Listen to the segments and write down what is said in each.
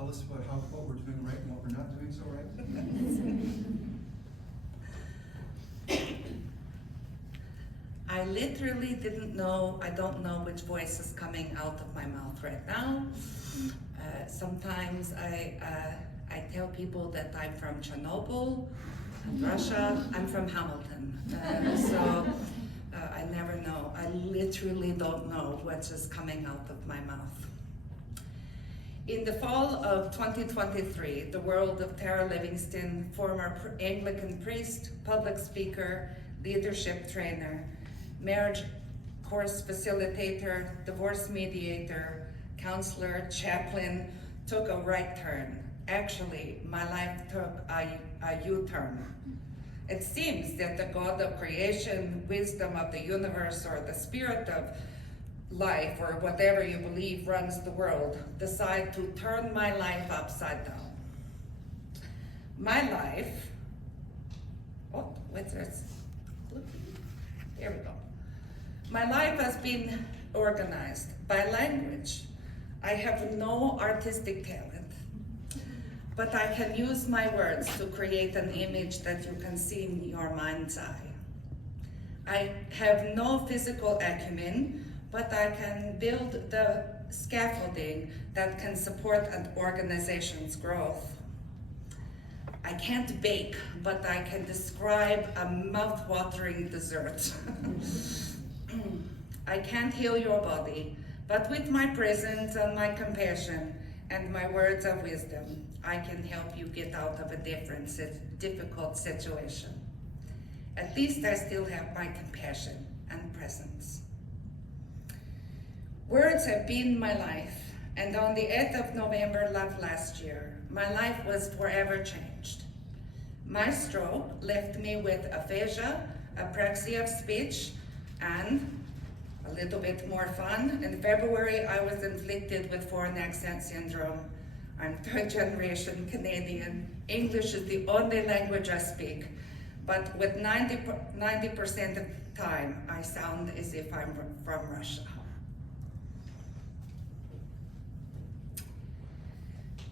tell us about what we're doing right and what we're not doing so right? I literally I don't know which voice is coming out of my mouth right now. Sometimes I tell people that I'm from Chernobyl, Russia. I'm from Hamilton. I never know. I literally don't know what is coming out of my mouth. In the fall of 2023, the world of Tara Livingston, former Anglican priest, public speaker, leadership trainer, marriage course facilitator, divorce mediator, counselor, chaplain, took a right turn. Actually, my life took a U-turn. It seems that the God of creation, wisdom of the universe, or the spirit of life, or whatever you believe runs the world, decided to turn my life upside down. My life, there we go. My life has been organized by language. I have no artistic talent, but I can use my words to create an image that you can see in your mind's eye. I have no physical acumen, but I can build the scaffolding that can support an organization's growth. I can't bake, but I can describe a mouth-watering dessert. I can't heal your body, but with my presence and my compassion and my words of wisdom, I can help you get out of a difficult situation. At least I still have my compassion and presence. Words have been my life, and on the 8th of November of last year, my life was forever changed. My stroke left me with aphasia, apraxia of speech, and a little bit more fun. In February, I was inflicted with foreign accent syndrome. I'm third-generation Canadian. English is the only language I speak, but with 90% of the time, I sound as if I'm from Russia.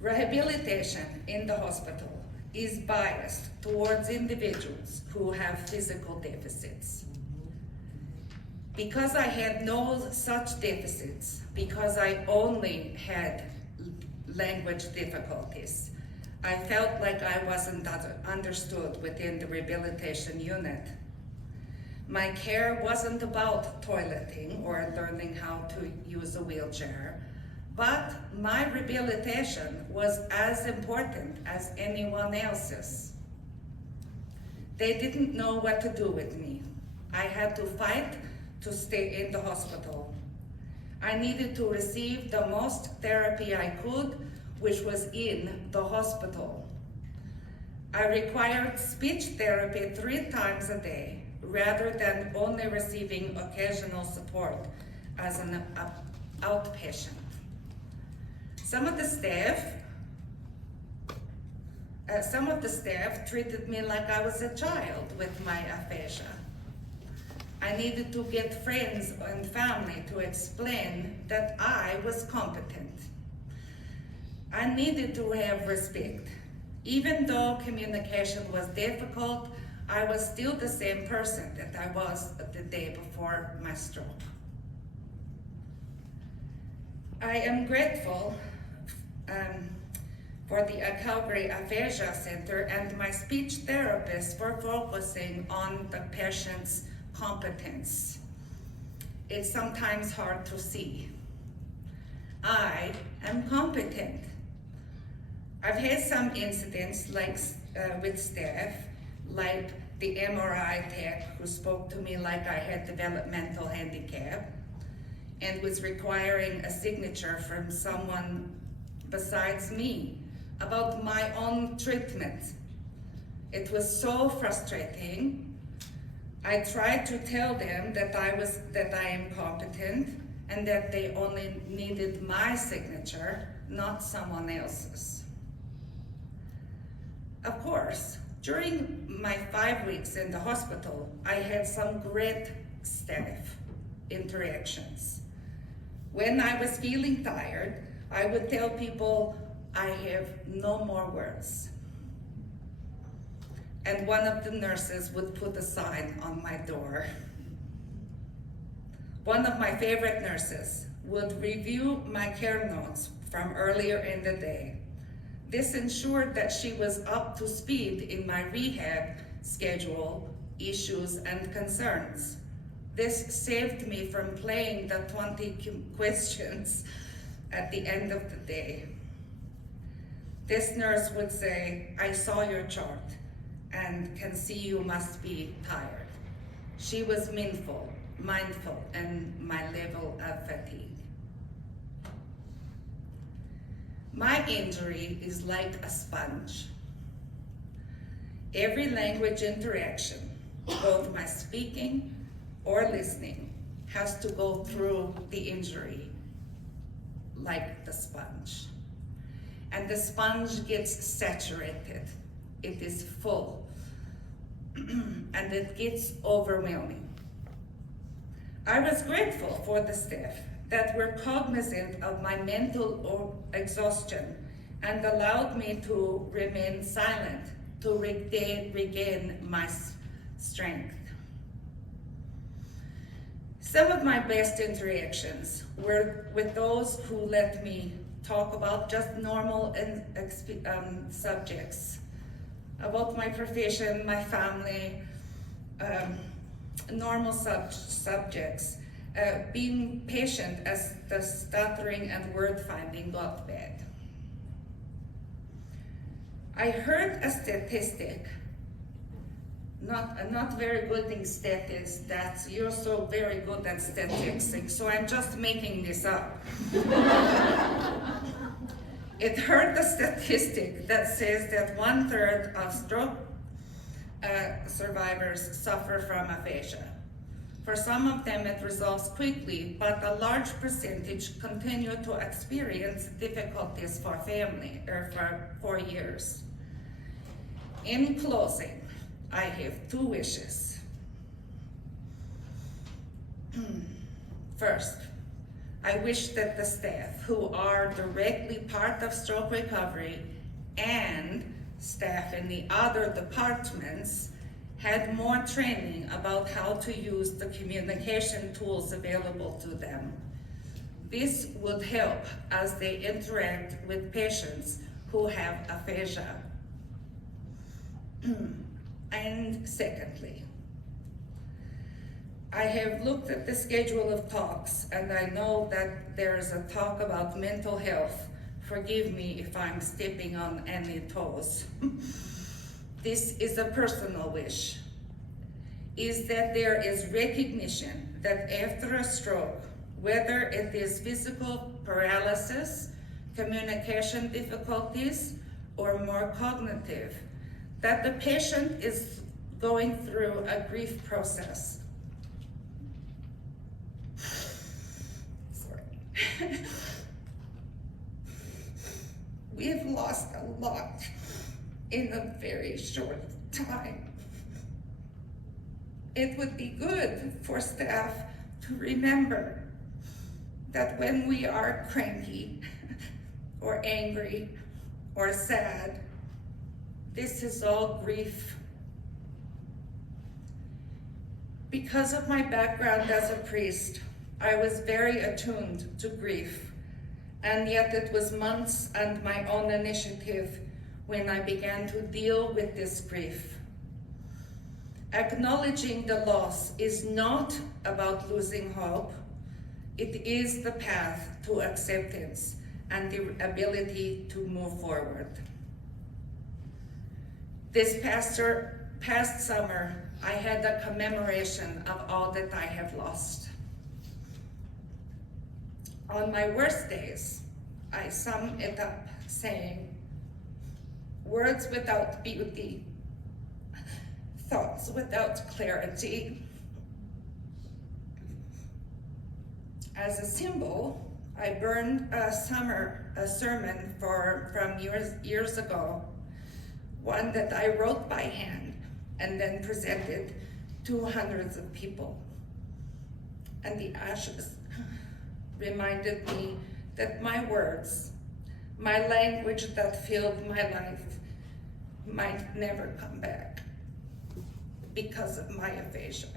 Rehabilitation in the hospital is biased towards individuals who have physical deficits. Because I had no such deficits, because I only had language difficulties, I felt like I wasn't understood within the rehabilitation unit. My care wasn't about toileting or learning how to use a wheelchair, but my rehabilitation was as important as anyone else's. They didn't know what to do with me. I had to fight to stay in the hospital. I needed to receive the most therapy I could, which was in the hospital. I required speech therapy 3 times a day, rather than only receiving occasional support as an outpatient. Some of the staff treated me like I was a child with my aphasia. I needed to get friends and family to explain that I was competent. I needed to have respect. Even though communication was difficult, I was still the same person that I was the day before my stroke. I am grateful for the Calgary Aphasia Center and my speech therapist for focusing on the patient's competence. It's sometimes hard to see. I am competent. I've had some incidents with staff, like the MRI tech who spoke to me like I had developmental handicap and was requiring a signature from someone besides me about my own treatment. It was so frustrating. I tried to tell them that I am competent and that they only needed my signature, not someone else's. Of course, during my 5 weeks in the hospital, I had some great staff interactions. When I was feeling tired, I would tell people I have no more words. And one of the nurses would put a sign on my door. One of my favorite nurses would review my care notes from earlier in the day. This ensured that she was up to speed in my rehab schedule, issues, and concerns. This saved me from playing the 20 questions at the end of the day. This nurse would say, "I saw your chart and can see you must be tired." She was mindful in my level of fatigue. My injury is like a sponge. Every language interaction, both my speaking or listening, has to go through the injury like the sponge. And the sponge gets saturated. It is full. And it gets overwhelming. I was grateful for the staff that were cognizant of my mental exhaustion and allowed me to remain silent to regain my strength. Some of my best interactions were with those who let me talk about just normal subjects, about my profession, my family, normal subjects, being patient as the stuttering and word finding got bad. I heard a statistic, not very good in statistics, that you're so very good at statistics, so I'm just making this up. It heard the statistic that says that 1/3 of stroke survivors suffer from aphasia. For some of them it resolves quickly, but a large percentage continue to experience difficulties for years. In closing, I have 2 wishes. First, I wish that the staff who are directly part of stroke recovery and staff in the other departments had more training about how to use the communication tools available to them. This would help as they interact with patients who have aphasia. And secondly, I have looked at the schedule of talks and I know that there is a talk about mental health. Forgive me if I'm stepping on any toes. This is a personal wish, is that there is recognition that after a stroke, whether it is physical paralysis, communication difficulties, or more cognitive, that the patient is going through a grief process. Sorry. We've lost a lot in a very short time. It would be good for staff to remember that when we are cranky or angry or sad, this is all grief. Because of my background as a priest, I was very attuned to grief, and yet it was months and my own initiative when I began to deal with this grief. Acknowledging the loss is not about losing hope. It is the path to acceptance and the ability to move forward. This past summer, I had a commemoration of all that I have lost. On my worst days, I sum it up saying, words without beauty, thoughts without clarity. As a symbol, I burned a sermon from years ago, one that I wrote by hand and then presented to hundreds of people. And the ashes reminded me that my words, My language that filled my life might never come back because of my aphasia.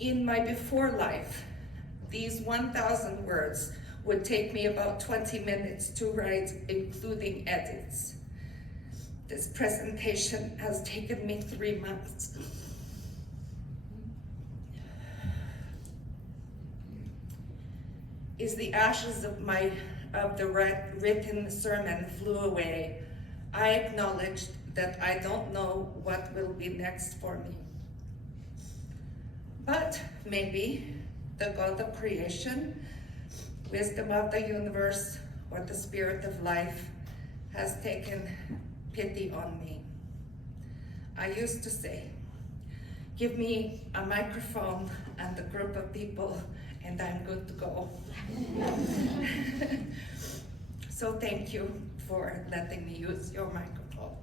In my before life, these 1,000 words would take me about 20 minutes to write, including edits. This presentation has taken me 3 months. As the ashes of the written sermon flew away, I acknowledged that I don't know what will be next for me. But maybe the God of creation, wisdom of the universe, or the spirit of life has taken pity on me. I used to say, give me a microphone and a group of people and I'm good to go. So thank you for letting me use your microphone.